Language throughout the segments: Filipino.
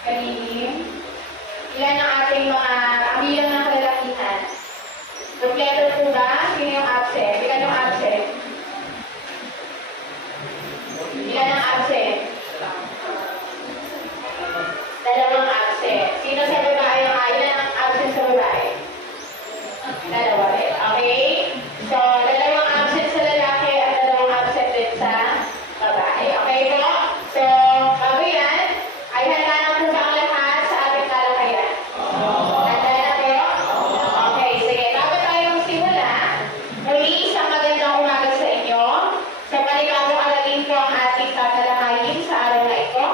Kaninin. Ilan ang ating mga bilang ng kalalakihan? Kompleto po ba? Sino yung absent? Ilan yung absent? Ilan ang absent? Dalawang absent. Sino sa babae yung ilan ang absent sa babae? Dalawa rin. Okay? So, dalawang absent sa lalaki at dalawang absent din sa babae. Okay po? So, bago yan, ay handa na po ba ang lahat sa ating talakayan? Handa na po? Okay, sige. Bago tayo magsimula, muli isang magandang umaga sa inyo. Sa panibagong aralin po ang ating tatalakayin sa araw na ito.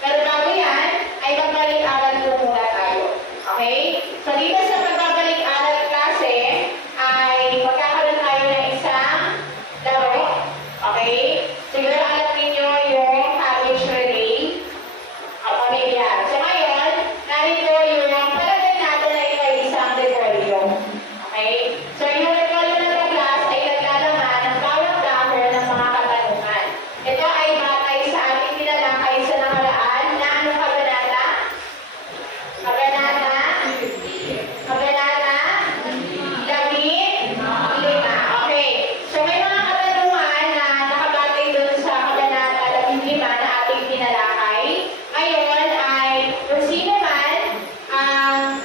Pero bago yan, ay magbalik-aral po muna tayo. Okay? So, dito sa pagbabalik-aral klase, ay magkakaroon tayo ng isang laro. Okay? Siguro alam ninyo yung college relay o pamilyar. So, ngayon, narito yung palagay natin na ito ay isang repolyo. Okay? So, yung repolyo na ito class ay naglalaman ng bawat dahon ng mga katanungan. Ito ay batay sa ating tinalakay sa nakaraan na ano kabanata? Kabanata? Kabanata? Labing-lima. Okay. So, may mga katanungan na nakabatay doon sa kabanata labing-lima na ating tinalakay. Ngayon ay kung sino man ang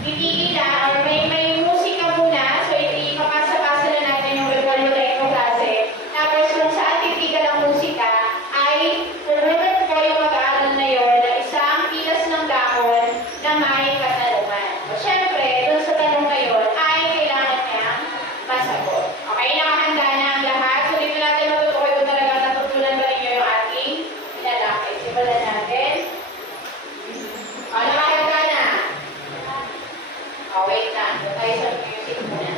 pipili na or may musika muna, so ipapasa-pasa na natin yung repolyo na ito klase. Tapos kung saan titigil ang musika, ay pumunod po yung mag-aaral na yun na isang pilas ng dahon na may katanungan. O syempre, doon sa tanong na yun, ay kailangan niyang masagot. Okay, nakahanda na ang lahat. So dito natin matutukoy kung talaga natutunan ba ninyo yung ating lalaki. Simulan natin. O, nakahanda na. O, wait lang. Doon tayo sa music muna.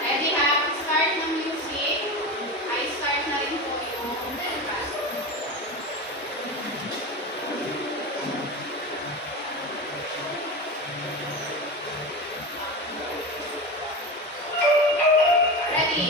Ready ha? Start ng music. Ay start na rin po yung class. Ready?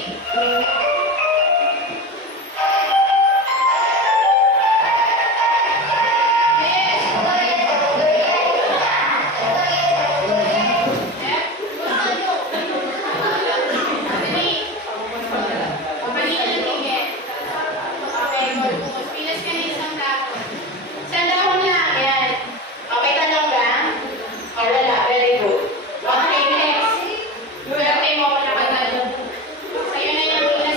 Sa'yo na yung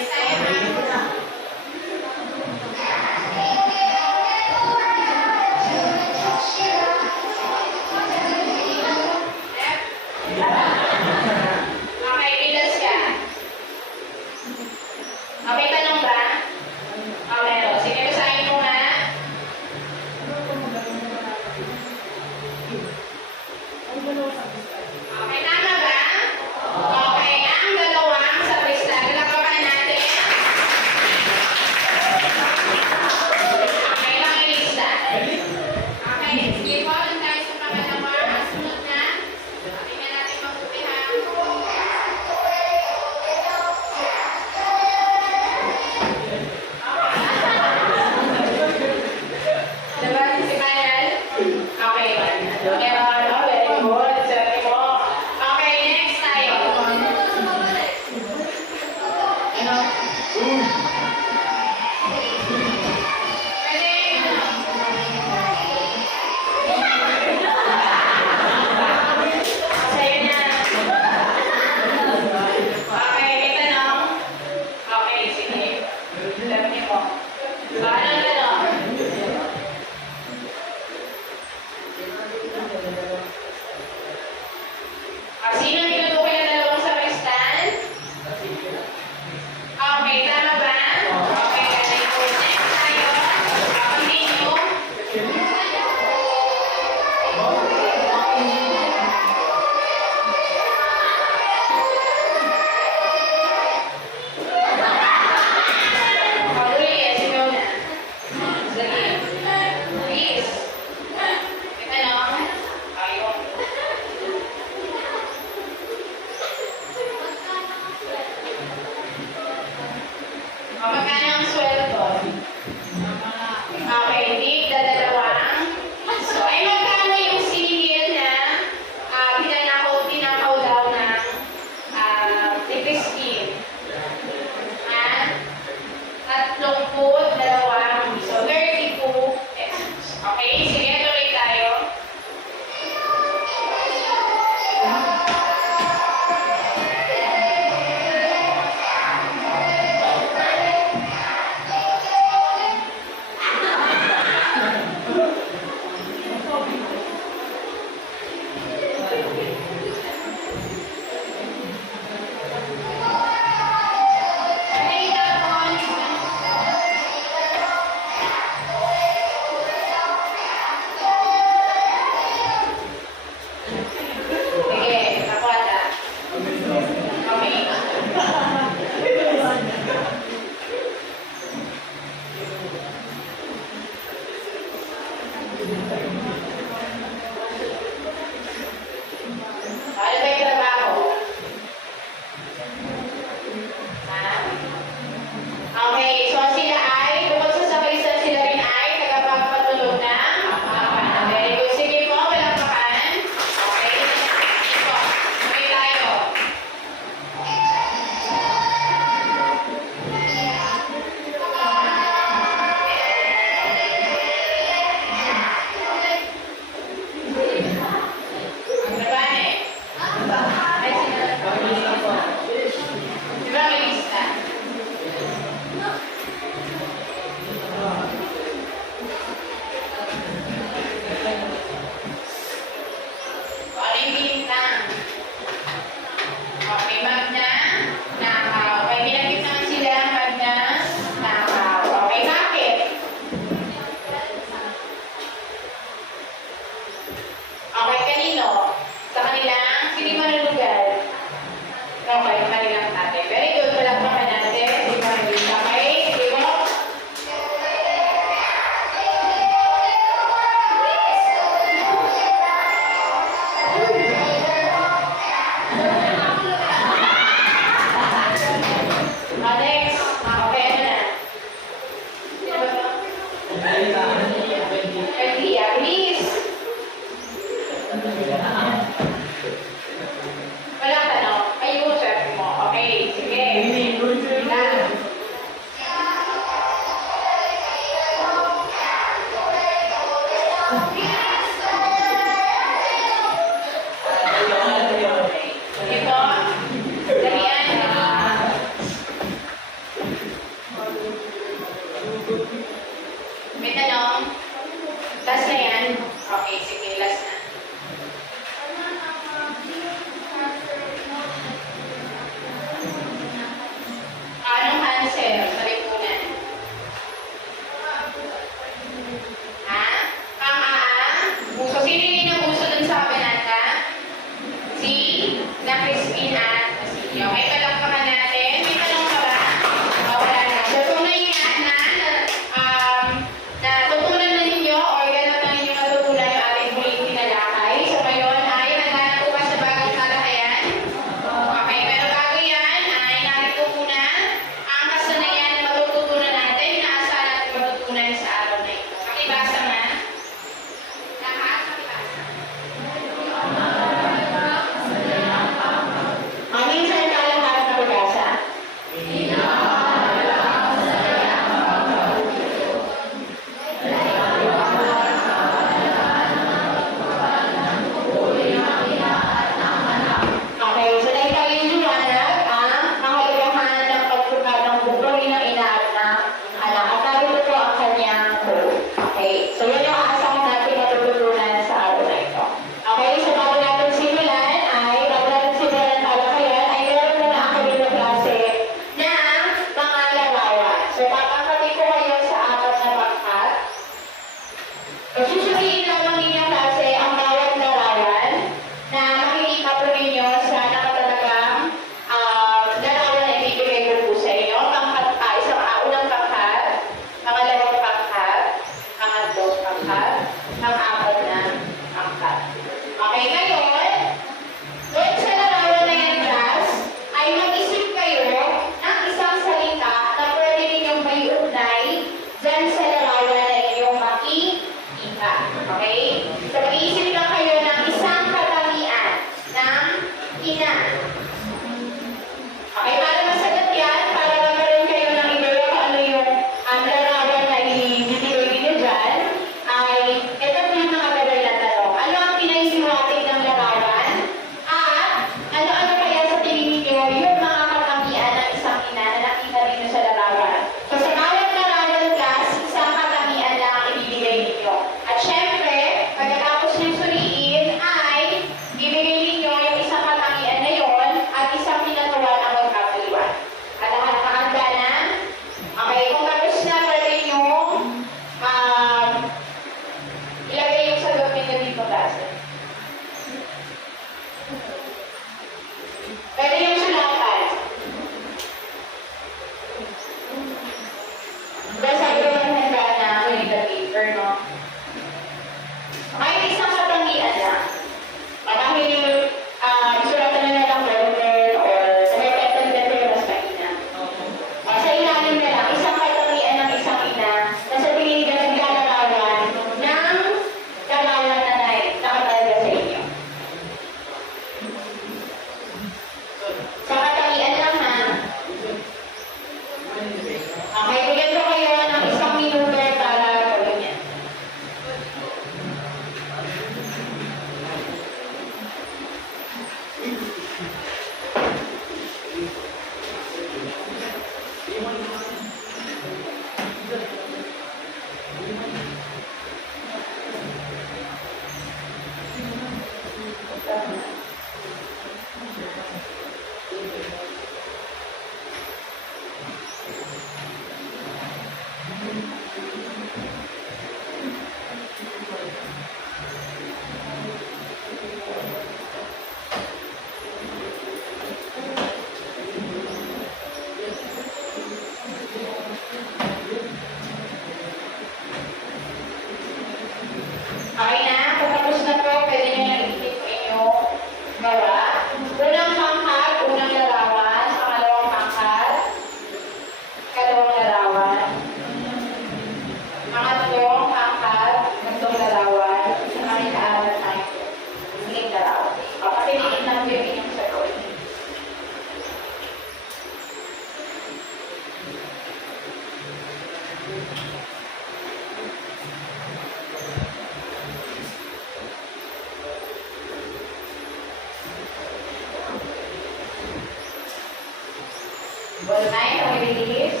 Good night, communities.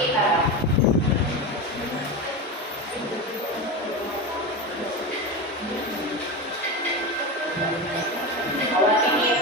Kita. Awat ini.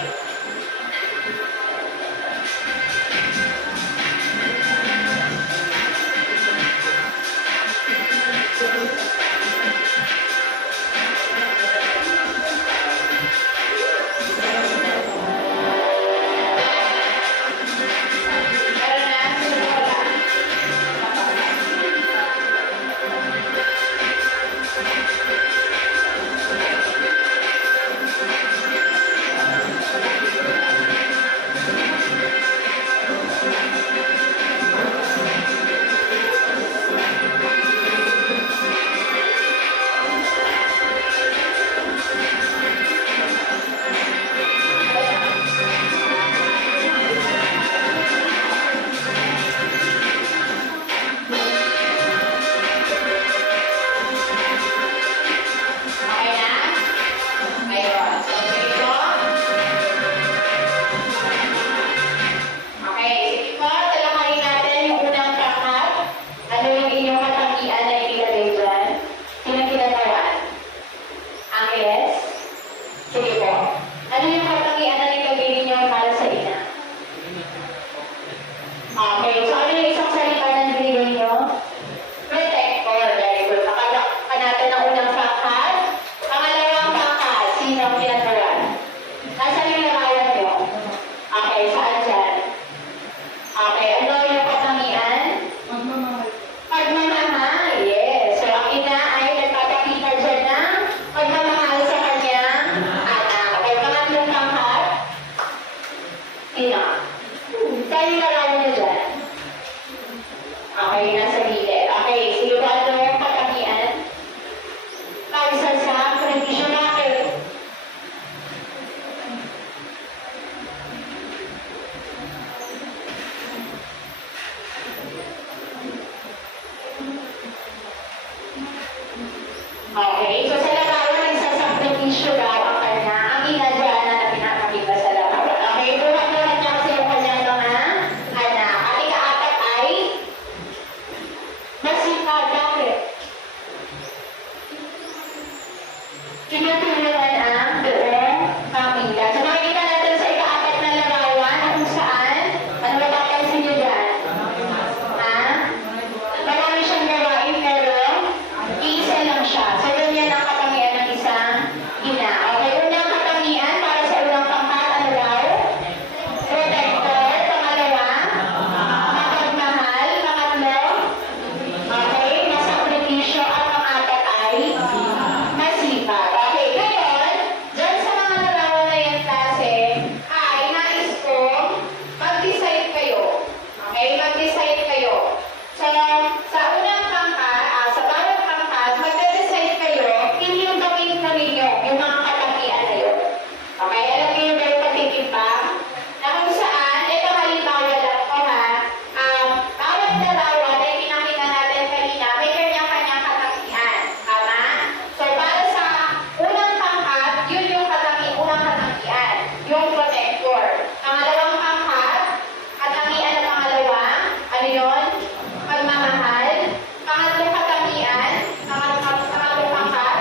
Okay na? Ngayon. So, sige po. Okay, sige po. Talakayin natin yung unang pangkat. Ano yung inyong katangian na ilagay dyan? Sinong kinatawan? Angeles? Sige po. Ano yung katangian na ilagay ninyo para sa ina? Okay, so ano yung isang salita na binigay nyo? Protector. Very good. Nakalak pa natin ang unang pangkat. Pangalawang pangkat, sino ang kinatawan? Nasaan yung lakayan nyo? Okay, saan dyan? Okay, ano yung katangian? Pagmamahal. Yes. So, ang ina ay nagpapakita dyan ng pagmamahal sa kanyang anak. Okay, pangatlong pangkat? Sino? Saan yung lakayan nyo dyan? Okay, nasa gilid. Okay, sige ba ano yung katangian? Kaysa sa kondisyon natin. Okay, so sa larawan, isa sa kondisyon daw ang kanya. Ang ina dyan na pinapakita sa larawan. Okay, buhat-buhat niya kasi yung kanya mga anak. Ang ikaapat ay masipag. Bakit? Tinutulungan ang buong pamilya. So makikita natin sa ikaapat na larawan na kung saan, ano mapapansin nyo dyan? Ha? Marami siyang gawain pero iisa lang siya. So ganyan ang katangian ng isang ina. Okay, unang katangian para sa unang pangkat, ano daw? Protector. Pangalawa, mapagmahal. Pangatlo, okay, masakripisyo. At pangapat ay masipag. Okay, ngayon, dyan sa mga larawan na yan klase, ay nais kong mag-decide kayo. Okay, mag-decide kayo. So, sa unang pangkat, sa bawat pangkat, magde-decide kayo, inyong gawin na ninyo yung mga katangian na yun. Okay, alam niyo yung very patikimpang? Na kung saan, ito halimbawa lang ko ha, bawat larawan ay pinakita natin kanina, may kanya-kanyang katangian. Tama? So, para sa unang pangkat, yun yung unang katangian, yung protector. Pangalawang pangkat, katangian na pangalawa, ano yun? Pagmamahal. Pangatlong katangian, pangatlong pangkat,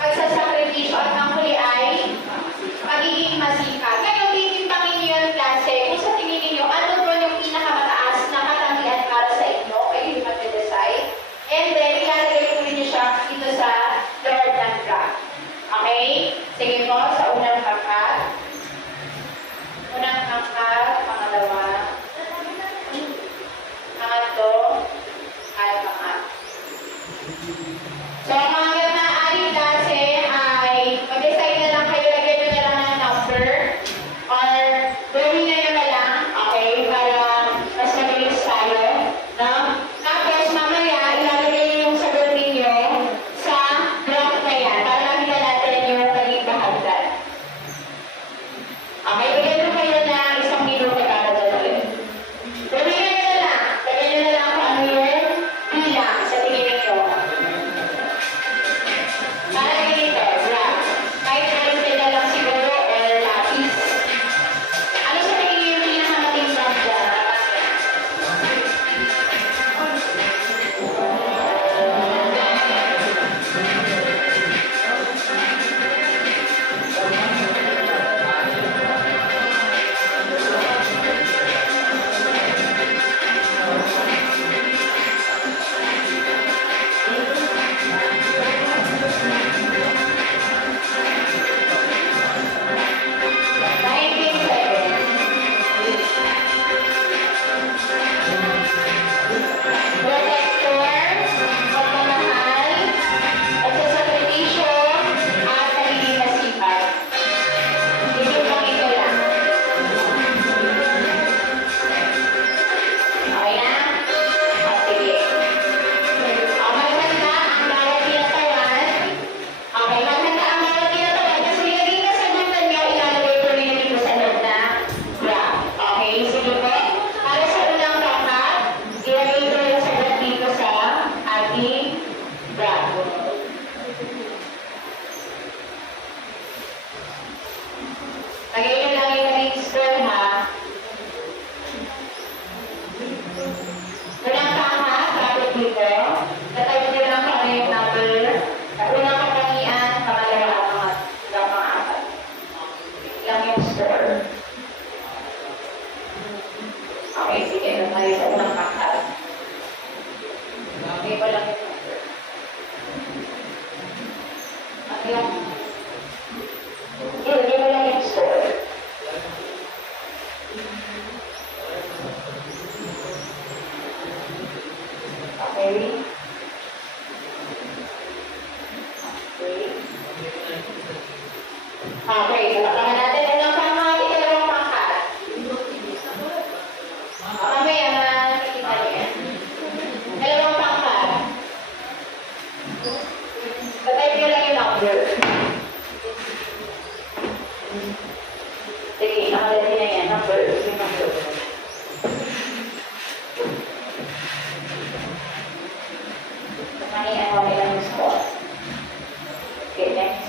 pagsasakripisyo at ang huli ay magiging masipag. Ngayon, titimpangin niyo yung klase kung sa tingin niyo ano doon yung pinakamataas na katangian para sa inyo, kayo yung mag-decide. And then, ilalagay po niyo siya dito sa Lord ng graph. Okay? Sige po, sa unang pangkat. Unang pangkat, pangalawa, pangatlo, at pangat. So, ang mga maaari kasi ay mag-decide na lang kayo, lagyan nyo na lang ng number or gawin na lang, okay, para mas mabilis tayo. No? Tapos, mamaya, ilalagay nyo yung sagot ninyo sa graph na yan para makita natin yung naging bahagdan. Okay, bigyan ko kayo ng isang minuto para dyan ulit. Gawin nyo na lang. Lagyan nyo na lang kung ano yung bilang sa tingin ninyo. Para ganito, graph. Kahit ano sila lang siguro or lapis. Ilagay mo lang yung score. Okay. Okay, palakpakan natin. Unang pangkat, ikalawang pangkat. Mamaya makikita niyo yan. Dalawang pangkat. Patay niyo lang yung number. Sige, nakalagay na yan. Number. Yung number. May ano nila yung score. Okay, next.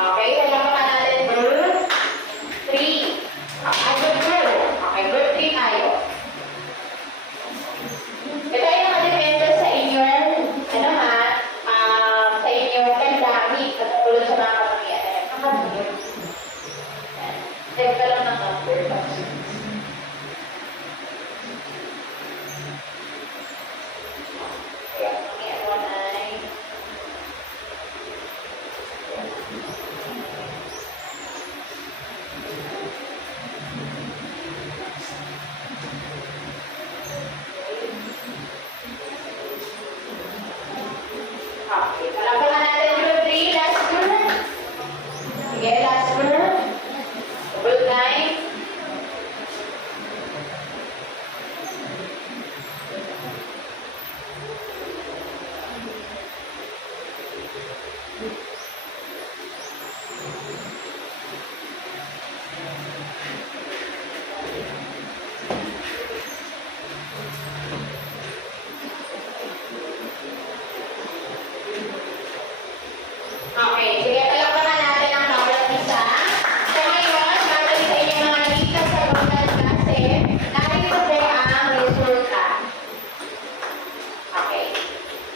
Okay, wala pa natin group 3. Group 4. Okay, group 3 tayo. Ito ay nakadepende sa inyong, ano ha, sa inyong pandamit at tulad sa mga kapangyay. Nakadepende. Check ka lang ng number. Kaya, may ano ay... Okay, palakpakan natin group 3, last group. Sige, last group. Group 9. Okay, sige, palakpakan natin ang bawat isa. So ngayon, babalik sa inyo mga nakita sa Google kasi narito po ang resulta. Okay.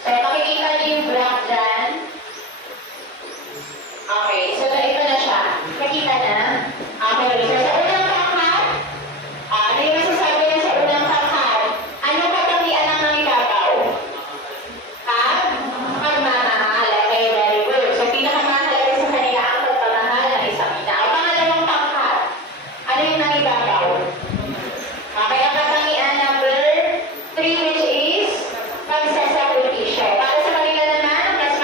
So makikita niyo yung graph dyan. Okay, so ito na siya. Nakita na? Okay, so sa unang pangkat, ano yung masasabi niya sa unang pangkat? Ano katangian ang nangibabaw? Pagmamahal. Okay, very good. So, pinakamahalaga sa kanila ang pagmamahal ng isang ina. Ang pangalawang pangkat, ano yung nangibabaw? Okay, ang katangian number 3 which is pagsasakripisyo. Para sa kanila naman, mas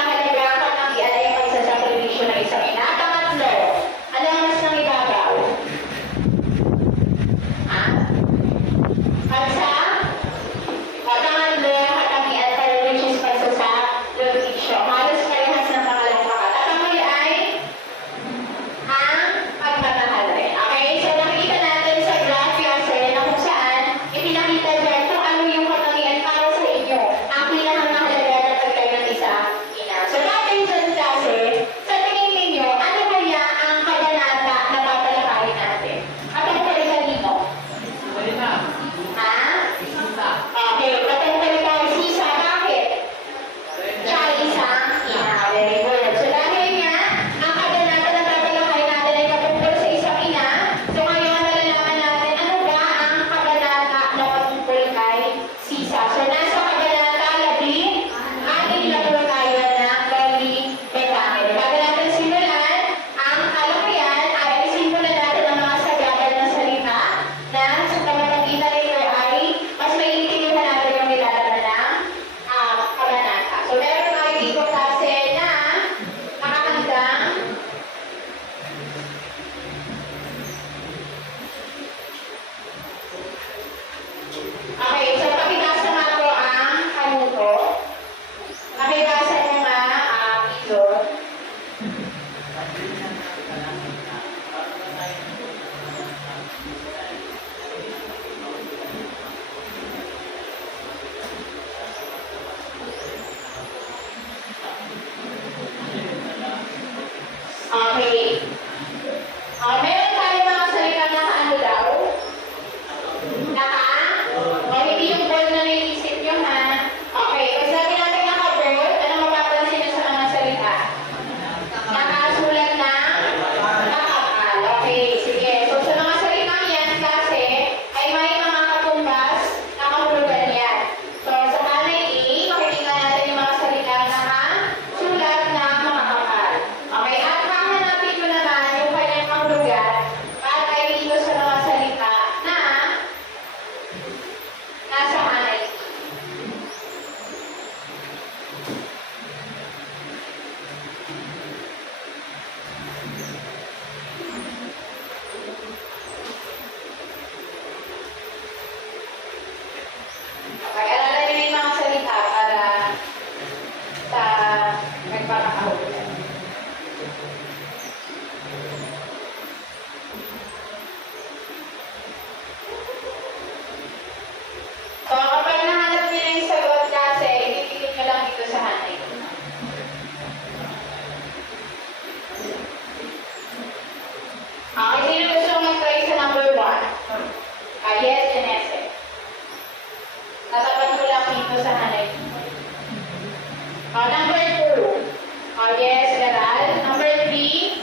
Number 2. Yes, Garal. Number 3.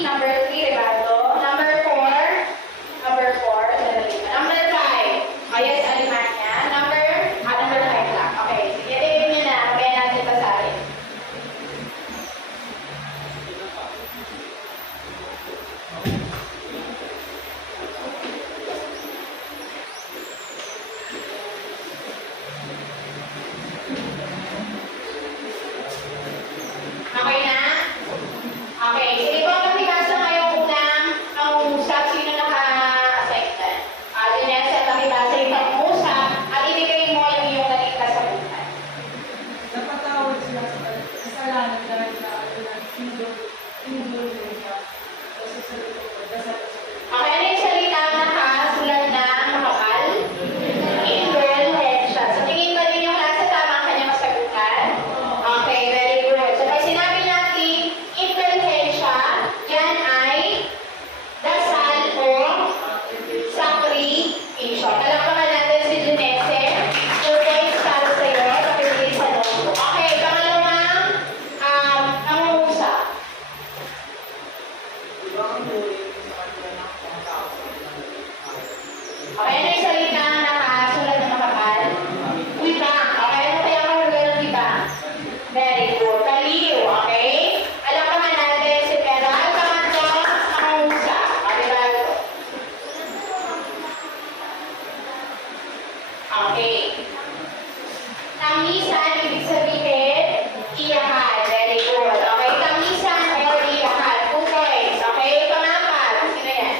Number 3, Ricardo. Number 4. Sandali pa. Number 5. Yes, Alemania. Number 5 lang. Okay, sige, tingin nyo na. Kaya natin basahin. Okay na? Okay, sige po, pakibasa ngayong unang pangungusap. Sino naka-assign na? Janessa, pakibasa yung pangungusap at ibigay mo yung iyong naging kasagutan. Napatawad sila sa kasalanan dahil sa alunan, indol nila. Kasi sa loob, dasal sa Okay, ano yung salita na nakasulat na makapal? Indulhensya. So, tingin ba rin yung nasa tama ang kanyang kasagutan? Okay, very good. So, pag sinabi natin indulhensya, yan ay dasal o sacrificio. Palakpakan natin si Junese. So, thanks para sa'yo. Pakibigay sa notebook. Okay, pangalawang pangungusap. Okay, ano yung salita na nakasulat na makapal? Wibang. Okay, ano kaya ang hulugan ng wibang? Very good. Kaliw, okay? Palakpakan natin si Peral. Pangatlong pangungusap. Okay, bago. Okay. Tangisan, ibig sabihin, iyakan. Very good. Okay, tangisan or iyakan. 2 points. Okay, pangapat. Sino yan?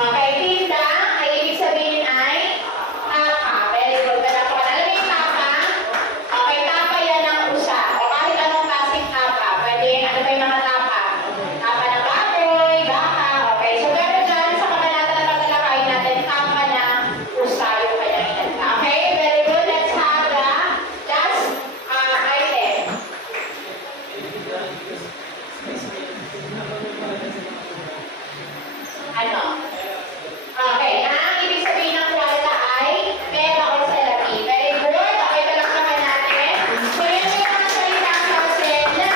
Okay, tinda, ay ibig sabihin ay tapa. Very good. Palakpakan. Alam mo yung tapa? Okay, tapa yan ang usa. O kahit anong klaseng tapa. Pwede, ano ba yung mga tapa? Tapa ng baboy, baka. Okay, so pero dyan sa kabanata na paglalakayin natin, tapa ng usa yung kanyang inanta. Okay, very good. Let's have the last item. Ano? Okay, ang ibig sabihin ng kwalta ay pera o salapi. Very good. Okay, palakpakan natin. So, yun yung mga salita kasi na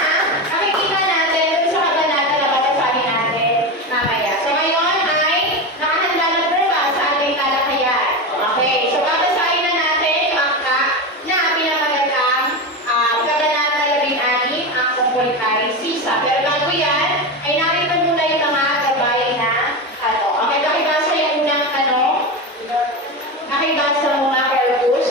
nakikita natin dun sa kabanata na babasahin natin mamaya. So, ngayon ay nakahanda na po ba sa ating talakayan? Okay, so babasahin na natin yung angka na pinamagandang kabanata 16 ang Compuritary Sisa. Pero bago yan, ay narito muna yung mga gabay na ano. Okay, pakibasa yung unang ano. Pakibasa mo nga, Corpus.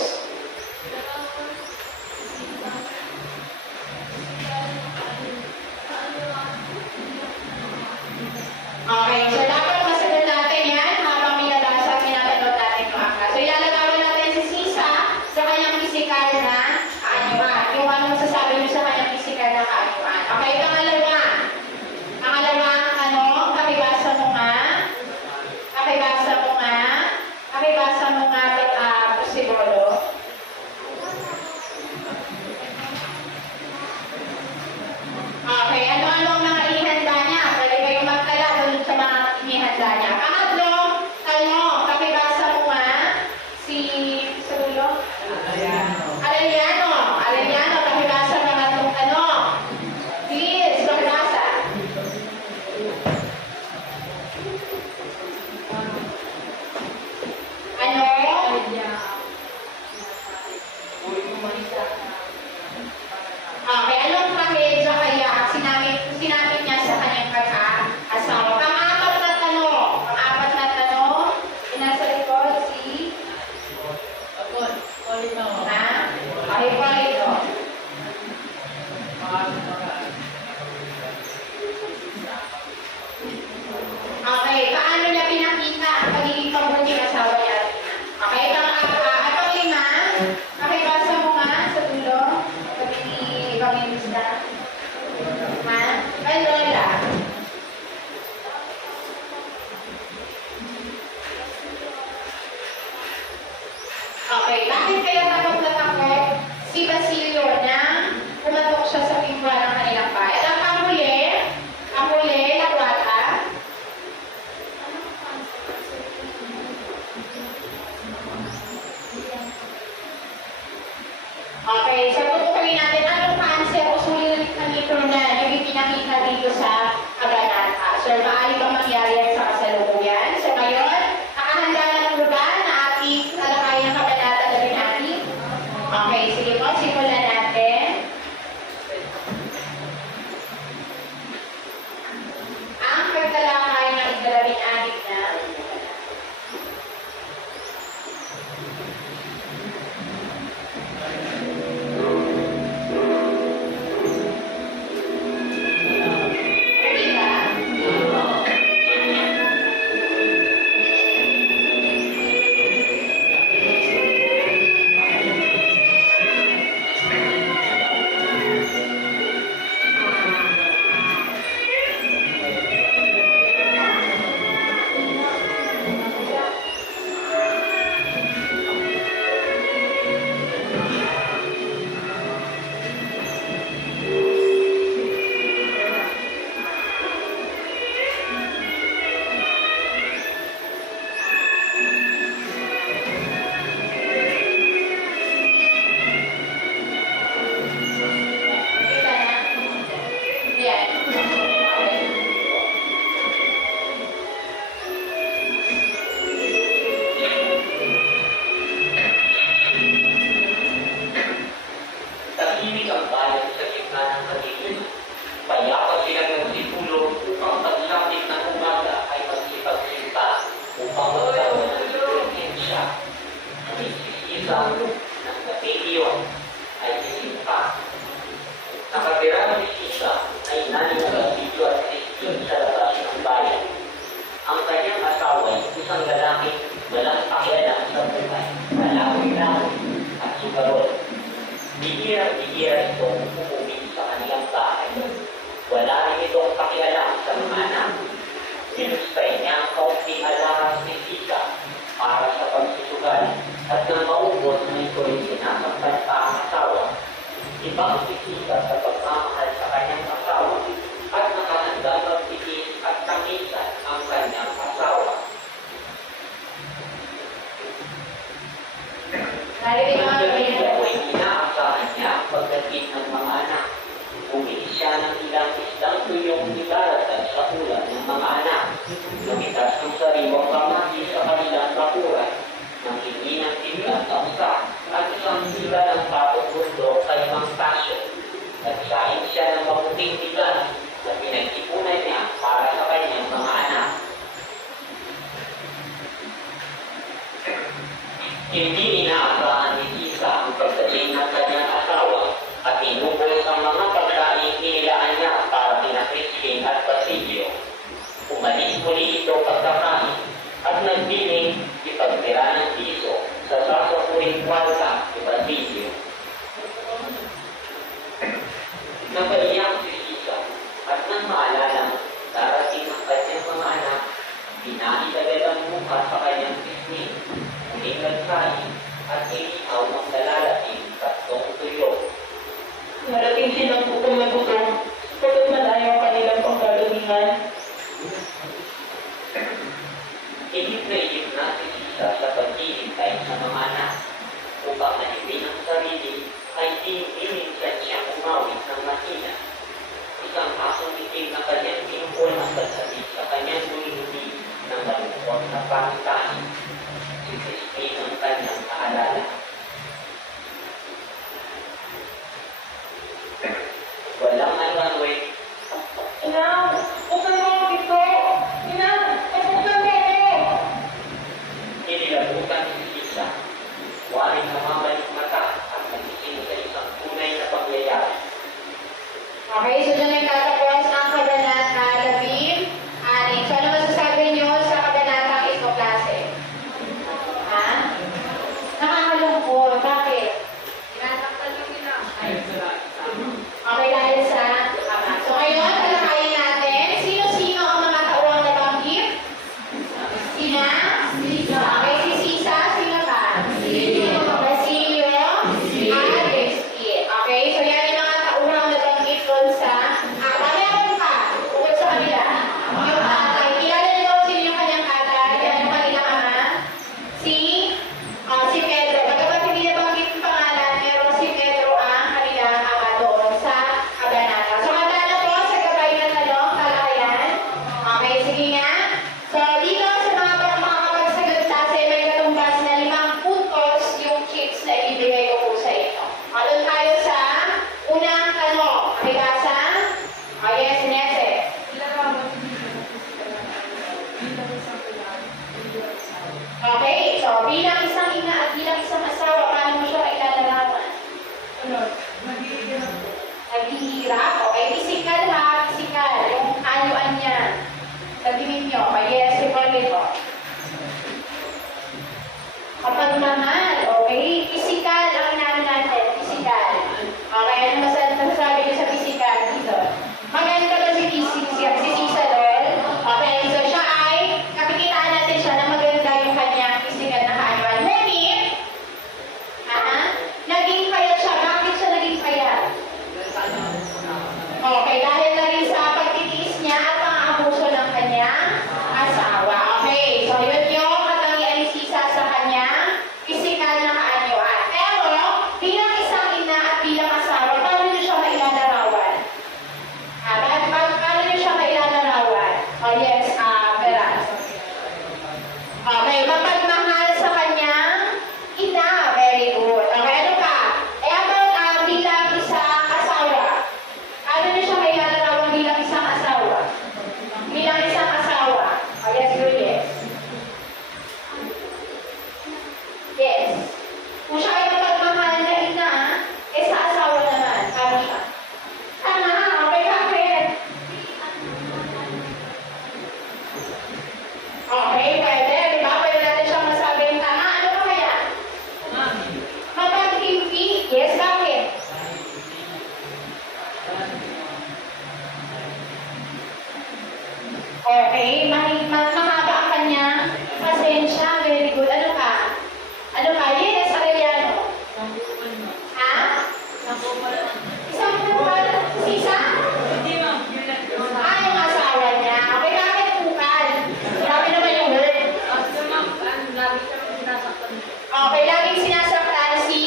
Okay, so dapat masagot natin yan habang minabasa at pinapanood natin yung angka. So ilalagawan natin si Sisa sa kanyang pisikal na kaanyuan. Yung ano masasabi niyo sa kanyang pisikal na kaanyuan. Okay, pangalawang ano, pakibasa mo nga. Pakibasa mo nga, Pusibolo. Okay, ano-ano ang mga ihanda niya? Pwede kayong magtala doon sa mga ihanda niya. Pangatlong tanong, pakibasa mo nga si Sulo. Arellano, pakibasa mga itong tanong. Please, pakibasa. Ano? Okay, anong trahedya kaya sinamit niya sa kanyang pagkaasawa? Pang-apat na tanong. Nasa likod si... Ha? Ay, Polito. Okay, paano niya pinakita ang pagiging mabuting asawa niya? Okay, pang-lima. Pakibasa mo nga sa dulo. Pagiging evangelista. Ha? Ay, Lola. Okay, bakit kaya takot na takot si Basilio na pumatok siya sa pingwa ng kanilang bahay? At ang panghuli, lakwata. So, maaari pang mangyari yan sa kasalukuyan. So, ngayon, nakahanda na po ba na ating talakayan ng Kabanata 16? Okay, sige po, simulan natin. Ang pagtalakayan ng 16 na Ready ka? Kita na? Yan. Okay. Tahimik ang bayan sa gitna ng paligid. Payapat sila ng sipulong upang pagsapit ng umaga ay magsipagsinta upang magkaroon ng impluensya. Ang isisisa ng kapitiyon ay isinta. Nakatira ng isisa ay naninigasilyo at Kristiyon sa labas ng bayan. Ang kanyang asawa ay isang lalaking walang pakialam sa buhay, malawi-lawi at sugarol. Bihira-bihira itong umuwi sa kanilang bahay. Wala rin itong pakialam sa mga anak. Sinustay niya ang kaunting alahas ni Sisa para sa pagsusugal at nang maubos na ito'y sinasaktan pa ang asawa. Ibang si Sisa sa pagmamahal sa kanyang asawa at nakahanda magtiis at tangisan ang kanyang asawa. Narinig mo ang Nang gabi ganyan. ay inaasahan niya ang pagdating ng mga anak. Bumili siya ng ilang isdang tuyong nilalatan sa ulan ng mga anak. Lumitas ng sariwang kamati sa kanilang bakuran. Nang hindi ng tingnan ng stock at isang sila ng patong mundo kay Mang Tasyo. Nagsahin siya ng mabuting bigas na pinag-ipunan niya para sa kanyang mga anak. Hindi inaasahan ni Sisa ang pagdating ng kanyang asawa at inubos ang mga pagkain inilaan niya para kina Christine at Basilio. Umalis muli ito pagkakain at nagbiling ipagtira ng piso sa sasapuring kwarta ni Basilio. Napaiyak si Sisa at nang maalala darating ang kanyang mga anak, pinaitagad ang mukha sa kanyang pisngi. Muling nagsahin at inihaw ang dalalating tatlong tuyo. Narating silang gutom na gutom. Pagod na tayo ang kanilang panggagalingan. Ihip na si Sisa sa paghihintay sa mga anak. Upang nalipin ang sarili, ay minsan siyang umawit ng mahina. Isang asong itim na kanyang pinupol ang pagsabi sa kanyang huli-huli ng malungkot na pangitain. Si Christine ang kanyang kaalala. Walang runway. Inang! Buksan mo ang pito! Inang! Buksan mo ako! Inilabutan si Sisa. Waring namamalik mata at nagising sa isang tunay na pangyayari. Okay, so dyan ay tatapos ang Kabanata 16. So, ano masasabi niyo sa Kabanatang ito klase? Okay, so bilang isang ina at bilang isang asawa, paano mo siya kailalarawan? Ano, nag-iirap po. Naghihirap? Okay, physical ha, physical. Yung kayuan niya. Sabihin niyo, yes, ulit po. Kapag mahal, okay, physical ang inaano natin, physical. Okay, ano masasabi niyo sa physical dito? Maganda ba si Tisa Lol? Okay, so siya ay, kapikitaan natin siya na maganda yung kanyang physical na kayuan. Ngunit, naging payat siya. Bakit siya naging payat? Okay, dahil na rin sa pagtitiis niya at pang-abuso ng kanyang asawa. Okay, so yun yung katangian ni Sisa sa kanyang physical na kaanyuan. Pero, bilang isang ina at bilang asawa, paano niyo siya mailalarawan? Paano niyo siya mailalarawan? Oh yes, Vera. Okay, mapagmahal sa kanyang ina. Very good. Okay, ano pa? About bilang isang asawa. Ano na siya mailalarawan bilang isang asawa? Bilang isang asawa. Oh, yes, Julius. Yes. Kung siya ay mapagmahal na ina, sa asawa naman, paano siya? Tama, okay, bakit? Okay, pwede. Di ba? Pwede natin siyang masabing tama. Ano pa kaya? Mapag-ibig. Yes, bakit? Okay, mahaba ang kanyang pasensya. Very good. Ano ka? Ano ka? Yes, Arellano. Ha? Isang bukal? Sisa? Hindi ma'am, yun lang. Yung asawa niya. Okay, bakit bukal? Grabe naman yung word. Kasi ma'am, lagi kami sinasaktan. Okay, laging sinasaktan si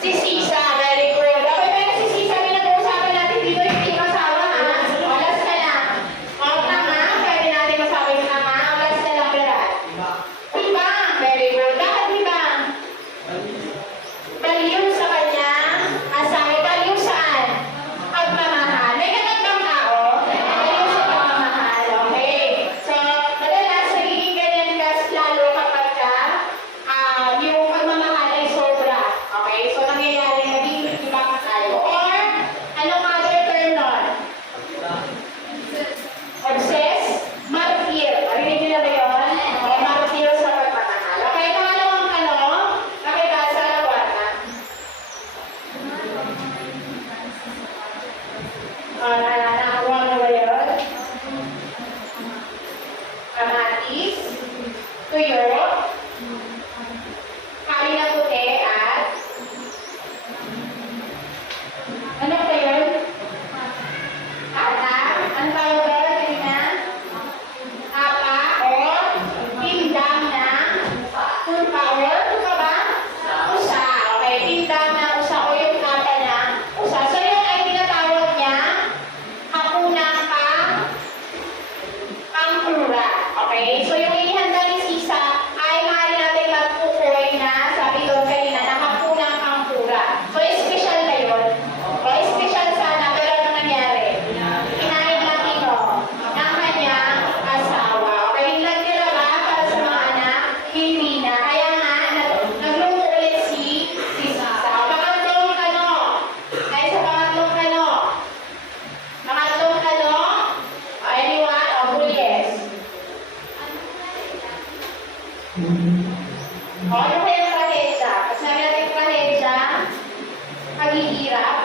Sisa. Very good. Okay, pero si Sisa, pinag-uusapan natin dito yung asawa, ha? Olas ka lang. O, tama. Pwede natin masabi yung tama. Olas ka lang, Berat. Tibang. Very good. Bakit tibang? Baliw sa kanya. Asawa. Baliw saan? Pagmamahal. May ganun bang tao? Baliw sa pagmamahal. Okay. So, madalas nagiging ganyan lalo kapag yung pagmamahal ay sobra. Okay? So, nangyayari naging iba ka tayo. Or, anong other term nun? Obsess? Martir. Marinig niyo na ba yun? O, martir sa pagmamahal. Okay, pangalawang tanong. Nakibasa na wala. Nakakuha na ba yun? Kamatis. Tuyo. Kain na puti at ano ba yun? Ata? Ano tawag doon? Kanina? Apa o tindang ng tulpa o tulpa ba? Usa. Okay, tindang ng usa o yung kata ng usa. So yun ay tinatawag niya hapunang pangkura. Okay? So yung inihanda ni Sisa ay maaari natin magpukoy na sabi doon kanina na hapunang pangkura. So special na yun. O special sana pero ano nangyari? Kinain lang ito ng kanyang asawa. Okay? Nagtira ba para sa mga anak? Hindi na. Kaya nga, naglungo ulit si Sisa. Pangatlong tanong. Ay sa pangatlong tanong. Pangatlong tanong. Anyone? Julius. Ano kaya ang trahedya? Kasi namin natin trahedya, paghihirap,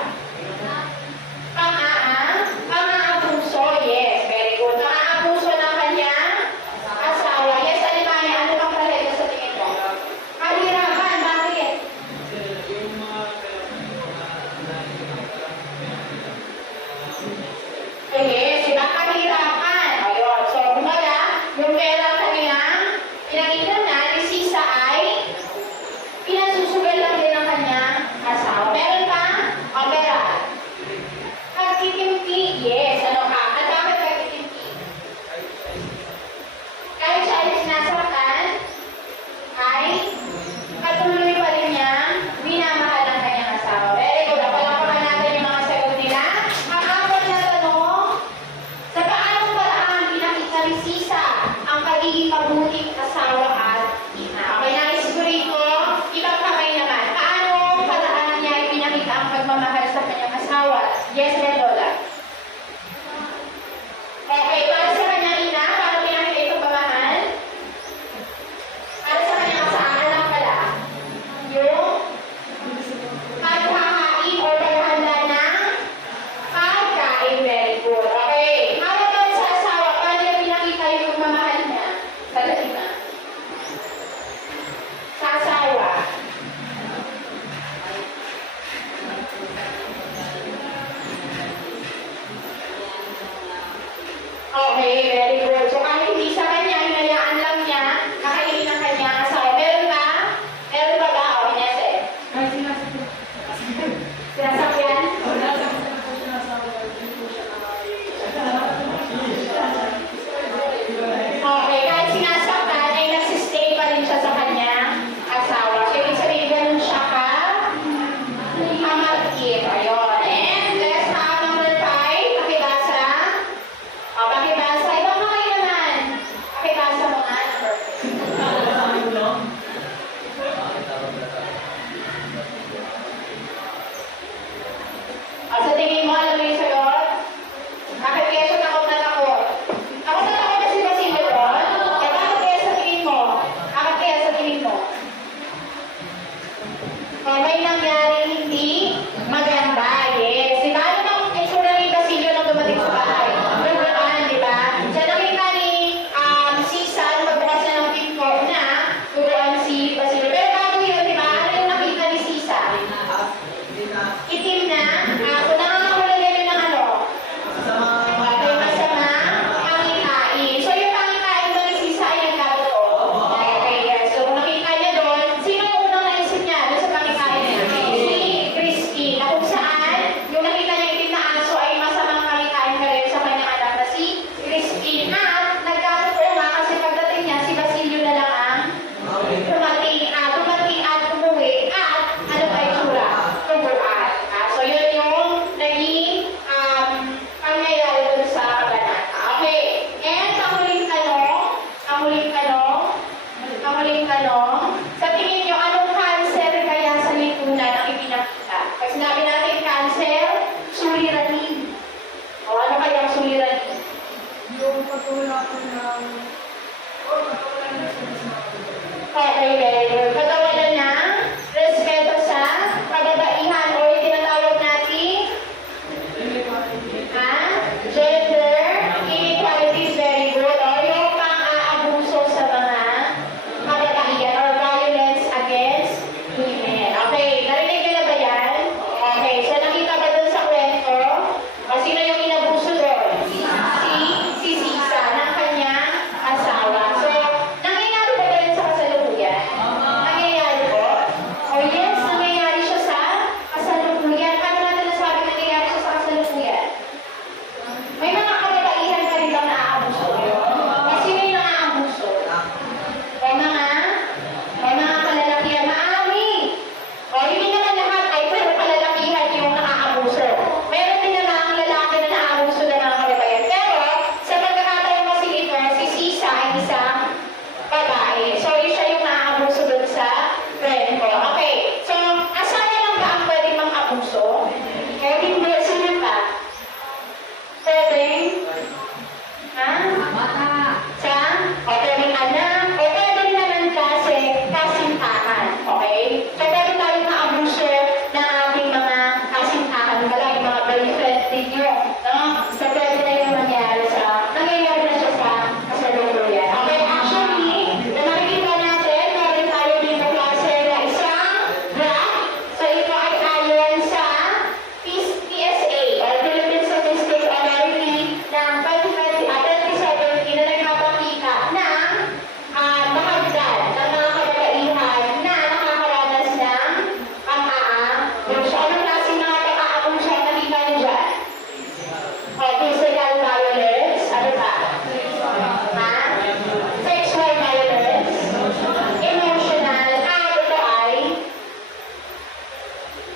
pang-aabuso, yes, very good. Pang-aabuso ng kanyang asawa. Yes, Alimanya, ano bang trahedya sa tingin mo? Kahirapan, bakit? Yes, diba? Kahirapan. Ayun, so kumbaga, yung pera kanyang pinakita na ni Sisa ay pinasusugal lang din ng kanyang asawa. Meron pa? O, pera. Pagkulakan ng... pagkulakan ng sinasabi. Okay, very good. Pagkawalan ng respeto sa kababaihan o yung tinatawag natin gender inequalities, very good. O yung pang-aabuso sa mga kababaihan or violence against women. Okay, narinig nyo na ba yan? Okay, so nakita ba dun sa kwento? O sino yung inabuso doon? Si Sisa ng kanyang asawa. So, nangyayari ba ba yun sa kasalukuyan? Nangyayari po? Oh yes, nangyayari siya sa kasalukuyan. Paano natin nasabi nangyayari siya sa kasalukuyan? May mga kababaihan pa rin bang naaabuso? O sino yung naaabuso? May mga kalalakihan. Maami! O hindi naman lahat ay puro kalalakihan yung naaabuso. Meron din naman ang lalaki na naaabuso ng mga kababaihan. Pero, sa pagkakataon kasi ito, si Sisa ay isang babae. So, siya yung naaabuso dun sa friend ko. Okay. So, asawa lang ba ang pwedeng mang-abuso? Pwedeng ba? Sino pa? Pwedeng? Ha? Sa? O pwedeng anak? O pwedeng naman kasi kasintahan. Okay? So, pwede tayo maabuso ng ating mga kasintahan. Wala yung mga boyfriend ninyo. No? So, pwede na yung nangyayari na siya sa kasalukuyan. Okay, actually, na nakikita natin, meron tayo dito klase na isang graph. So, ito ay ayon sa PSA or Philippine Statistics Authority ng 2017 na nagpapakita ng bahagdan ng mga kababaihan na nakakaranas ng pang-aabuso. Anong klase ng mga pang-aabuso ang nakita niyo dyan? Physical violence, ano ba? Sexual violence, emotional, ito ay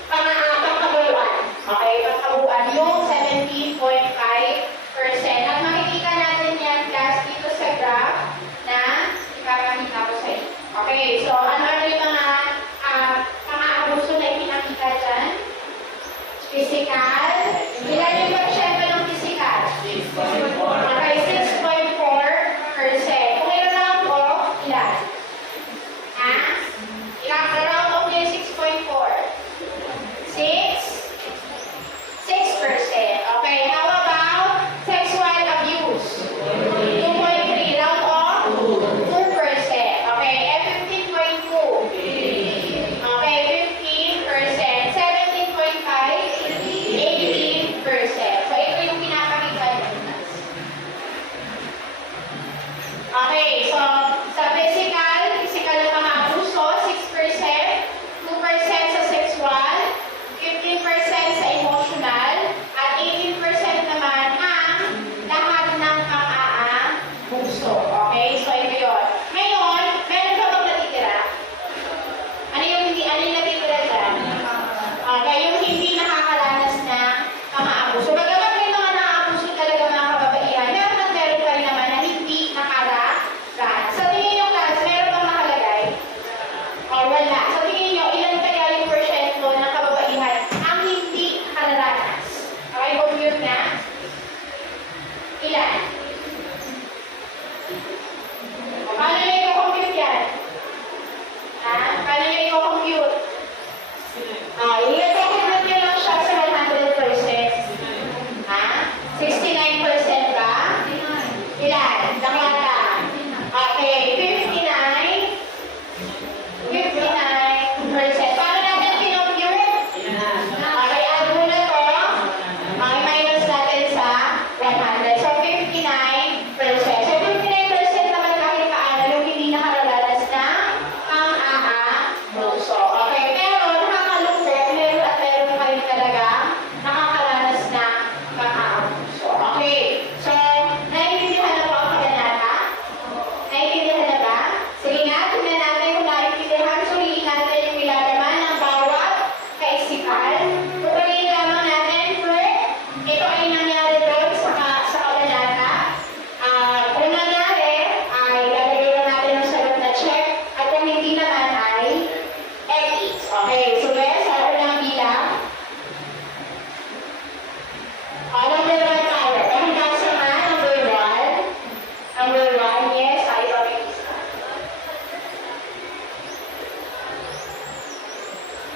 pangkabuuan. Okay, pangkabuuan yung 17.5%. At makikita natin yan, guys, dito sa graph na ipapakita ko sa inyo. Okay, so ano yung mga pang-aabuso na ipinakita dyan? Physical. Ilan yung porsyento ng physical? Okay, 6.4%. Kung i-round ko, ilan? Ha? Ilang round off niyo yung 6.4? 6%. Okay, how about sexual abuse? 2.3. Round off? 2%. Okay, F15.2. Okay, 15%. 17.5. 8%.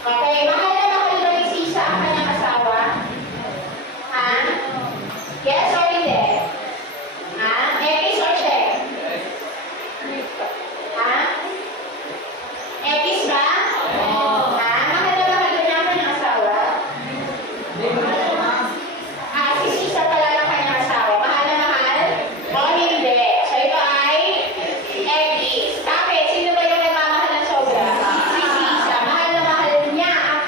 Okay, mahal na mahal ba ni Sisa ang kanyang asawa? Ha? Yes or hindi? Ha? Ekis or check? Ha? Ekis ba? Ha? Mahal na mahal ba niya ang kanyang asawa? Si Sisa pala ang kanyang asawa. Mahal na mahal? O hindi. So ito ay Ekis. Bakit? Sino ba yung nagmamahal ng sobra? Si Sisa. Mahal na mahal niya ang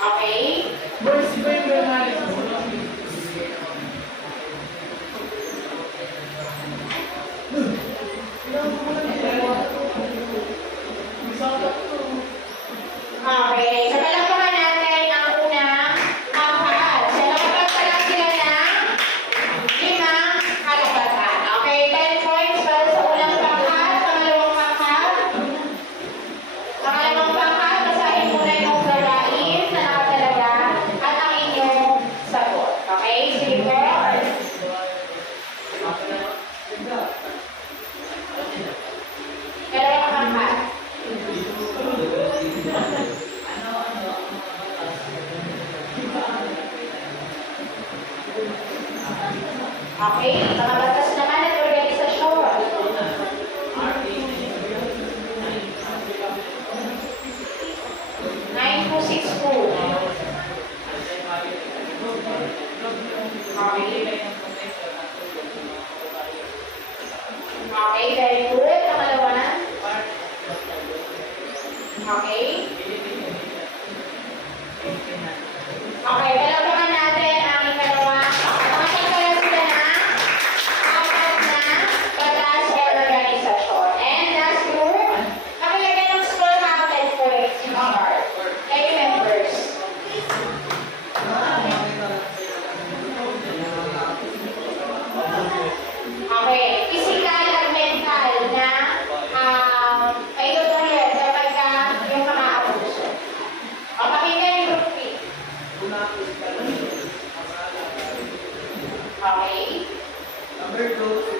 Okay? Verse ba yung Bernales? Okay. Sa palakpakan natin ang unang pangkat. Sa nakapag pa lang sila ng 5 kalapatan. Okay, 10 points para sa unang pangkat, pangalawang pangkat. Pangalawang pangkat, basahin muna yung gawain na nakatalaga at ang inyong sagot. Okay, sige po. Dalawang pangkat. Okay, mga batas naman at organisasyon. 9262. Okay, very good. Pangalawa na. Okay. Okay, palakpakan natin ang ikalawa. Makakagpala sila na apat na batas o organisasyon. And last group, nakilagay ng score half 10 points in honor. Kayo members. Okay, physical at mental na kayo ulit kapag yung mga abuso. O, pakinggan yung group B. Okay. Number 2,